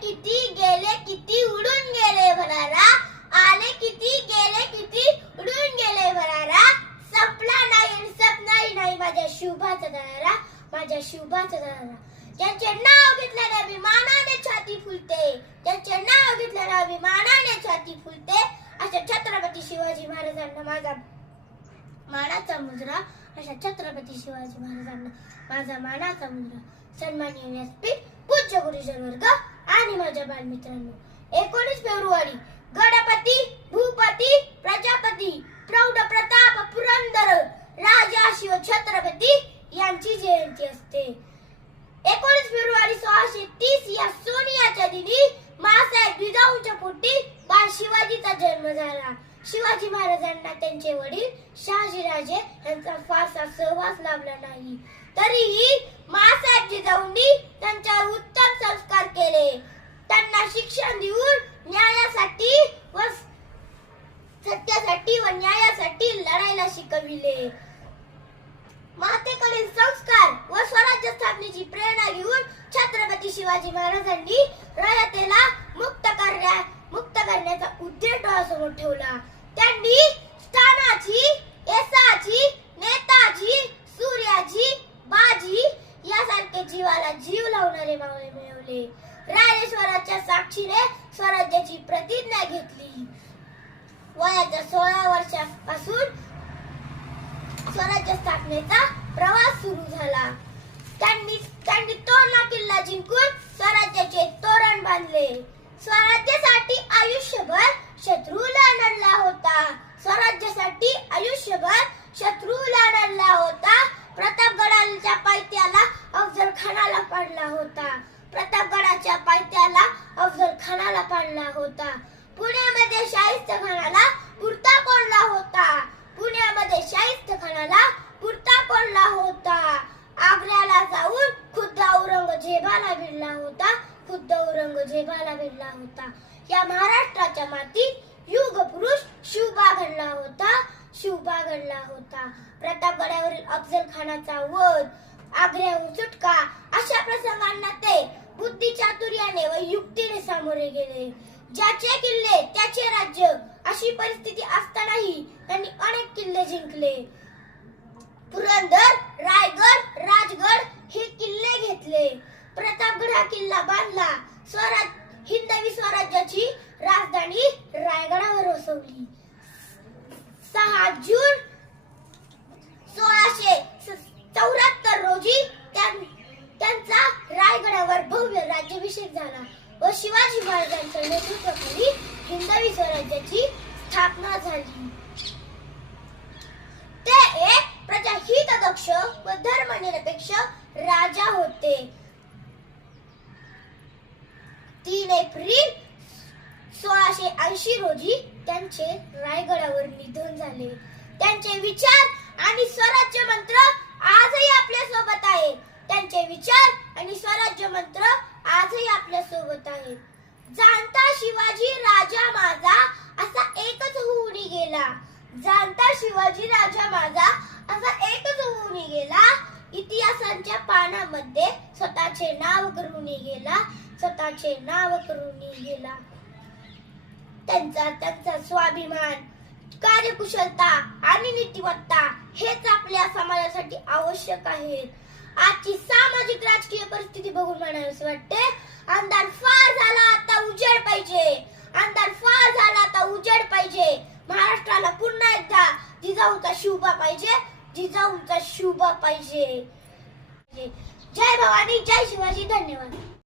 किती गेले किती उडून गेले भरारा, आले किती गेले किती उडून गेले भरारा, संपला नाही संपणार नाही माझ्या शुभाचा दरारा, माझ्या शुभाचा दरारा. ज्यांचे नाव घेतल्याने अभिमानाने छाती फुलते, ज्यांचे नाव घेतल्याने अभिमानाने छाती फुलते, अशा छत्रपती शिवाजी महाराजांना माझा मानाचा मुजरा, अशा छत्रपती शिवाजी महाराजांना माझा मानाचा मुजरा. सन्माननीय व्यासपीठ, पूज्य गुरुजन वर्ग आणि माझ्या बालमित्रांनो, 19 फेब्रुवारी गणपती भूपती प्रजापती प्रौढ प्रताप पुरंदर राजा शिव छत्रपती यांची जयंती असते. 19 फेब्रुवारी 1630 या सोनियाच्या दिनी मासाहेब जिजाऊंच्या पोटी बाळ शिवाजीचा जन्म झाला. शिवाजी महाराजांना त्यांचे वडील शहाजीराजे यांचा फारसा सहवास लाभला नाही, तरीही मासाहेब जिजाऊंनी त्यांच्यावर उत्तम संस्कार केले. त्यांना शिक्षण देऊन न्यायासाठी व सत्यासाठी व न्यायासाठी लढायला शिकविले. मातेकडील संस्कार व स्वराज्य स्थापनेची प्रेरणा घेऊन छत्रपती शिवाजी महाराजांनी रयतेला मुक्त करण्याचा उद्देश डोळ्यासमोर ठेवला. त्यांनी स्थानाची, यशाची, नेताजी, सूर्याजी, बाजी यासारखे जीवाला जीव लावणारे मावळे मिळवले. राजेश्वराच्या साक्षीने स्वराज्याची प्रतिज्ञा घेतली. वयाच्या 16 वर्षापासून स्वराज्य स्थापनेचा प्रवास सुरू झाला. त्यांनी तोरणा किल्ला जिंकून स्वराज्याचे तोरण बांधले. स्वराज्यासाठी आयुष्यभर शत्रूला लढला होता. स्वराज्यासाठी आयुष्यभर शत्रूला लढला होता. प्रतापगडाच्या पायथ्याला अफजल खानाला पाडला होता. प्रतापगडाच्या पायथ्याला अफजल खानाला पाडला होता. पुण्यामध्ये शाहिस्त खानाला पुरता कोणला होता. पुण्यामध्ये शाहिस्त खानाला पुरता कोणला होता. आग्र्याला जाऊन खुद्द औरंगजेबाला भिडला होता. खुद्द औरंगजेबाला भिडला होता. या महाराष्ट्राच्या मातीत युग पुरुष शिवबा घडला होता. शिवबा घडला होता. प्रतापगडावरील अफजल खानाचा वध, आग्र्याहून सुटका अशा प्रसंगांना ते बुद्धी चातुर्याने व युक्तीने सामोरे गेले. ज्याचे किल्ले त्याचे राज्य अशी परिस्थिती असतानाही त्यांनी अनेक किल्ले जिंकले. पुरंदर, रायगड, राजगड हे किल्ले घेतले. प्रतापगड हा किल्ला बांधला. हिंदवी स्वराज्याची राजधानी रायगडावर वसवली. 6 जून 1674 रोजी त्यांचा रायगडावर भव्य राज्याभिषेक झाला व शिवाजी महाराजांच्या नेतृत्वाखाली हिंदवी स्वराज्याची स्थापना झाली. ते एक प्रजाहितदक्ष व धर्मनिरपेक्ष राजा होते. 3 एप्रिल 1680 रोजी त्यांचे रायगडावर निधन झाले. त्यांचे विचार आणि स्वराज्य मंत्र आजही आपल्या सोबत आहेत. त्यांचे विचार आणि स्वराज्य मंत्र आजही आपल्या सोबत आहेत. जाणता शिवाजी राजा माझा असा एकच होऊन गेला. जाणता शिवाजी राजा माझा असा एकच होऊन गेला. इतिहासाच्या पानामध्ये स्वतःचे नाव करून गेला. स्वतःचे नाव करून गेला. त्यांचा स्वाभिमान, कार्यकुशलता आणि नीतिमत्ता हेच आपल्या समाजासाठी आवश्यक आहे. आजची सामाजिक राजकीय परिस्थिती बघून मला असं वाटते, अंधार फार झाला, आता उजेड पाहिजे. अंधार फार झाला, आता उजेड पाहिजे. महाराष्ट्राला पुन्हा एकदा जिजाऊंचा शुभा पाहिजे. जिजाऊंचा शुभा पाहिजे. जय भवानी, जय शिवाजी. धन्यवाद.